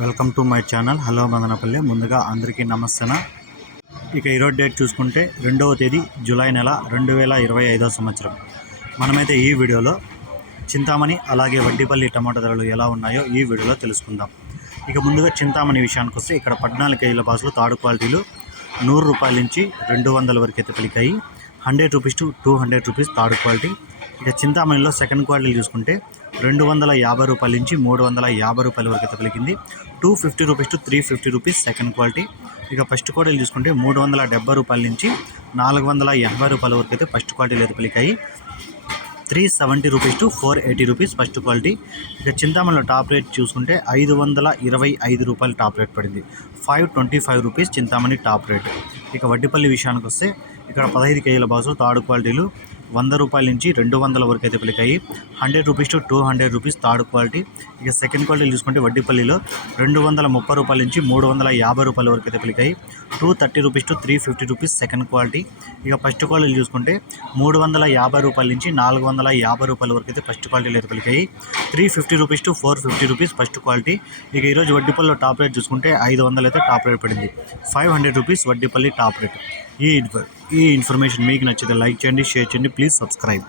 Welcome to my channel. Hello Madanapalle. ముందుగా అందరికీ నమస్తేనా? ఇక ఈరోజు డేట్ చూసుకుంటే రెండవ తేదీ జూలై నెల రెండు వేల ఇరవై ఐదవ సంవత్సరం. మనమైతే ఈ వీడియోలో చింతామణి అలాగే వడ్డీపల్లి టమాటా ధరలు ఎలా ఉన్నాయో ఈ వీడియోలో తెలుసుకుందాం. ఇక ముందుగా చింతామణి విషయానికి వస్తే ఇక్కడ పద్నాలుగు కేజీల బాసులు తాడు క్వాలిటీలు నూరు రూపాయల నుంచి రెండు వందల వరకు అయితే పలికాయి. Hundred rupees to two hundred rupees third quality. ఇక చింతామణిలో సెకండ్ క్వాలిటీ చూసుకుంటే రెండు వందల యాభై రూపాయల నుంచి మూడు వందల యాభై రూపాయల వరకు అయితే పలికింది. Two fifty rupees to three fifty rupees second quality. ఇక ఫస్ట్ క్వాలిటీ చూసుకుంటే మూడు వందల డెబ్బై రూపాయల నుంచి నాలుగు వందల ఎనభై రూపాయల వరకు అయితే ఫస్ట్ క్వాలిటీలు అయితే పలికాయి. Three seventy rupees to four eighty rupees first quality. ఇక చింతామణిలో టాప్ రేట్ చూసుకుంటే ఐదు వందల ఇరవై ఐదు రూపాయలు టాప్ రేట్ పడింది. Five twenty five rupees Chintamani top rate. ఇక వడ్డిపల్లి విషయానికి వస్తే ఇక్కడ పదహైదు కేజీల బాసు తాడు క్వాలిటీలు. వంద రూపాయల నుంచి రెండు వందల వరకు అయితే పలికాయి. Hundred rupees to two hundred rupees third quality. ఇక సెకండ్ క్వాలిటీ చూసుకుంటే వడ్డీపల్లిలో రెండు వందల ముప్పై రూపాయల నుంచి మూడు వందల యాభై రూపాయల వరకు అయితే పలికాయి. Two thirty rupees to three fifty rupees second quality. ఇక ఫస్ట్ క్వాలిటీ చూసుకుంటే మూడు వందల యాభై రూపాయల నుంచి నాలుగు వందల యాభై రూపాయల వరకు అయితే ఫస్ట్ క్వాలిటీలో అయితే పలికాయి. Three fifty rupees to four fifty rupees first quality. ఇక ఈరోజు వడ్డీపల్లిలో టాప్ రేట్ చూసుకుంటే ఐదు వందలు అయితే టాప్ రేట్ పడింది. Five hundred rupees Vaddipalli top rate. ఈ ఈ ఇన్ఫర్మేషన్ మీకు నచ్చితే లైక్ చేయండి షేర్ చేయండి ప్లీజ్ సబ్స్క్రైబ్.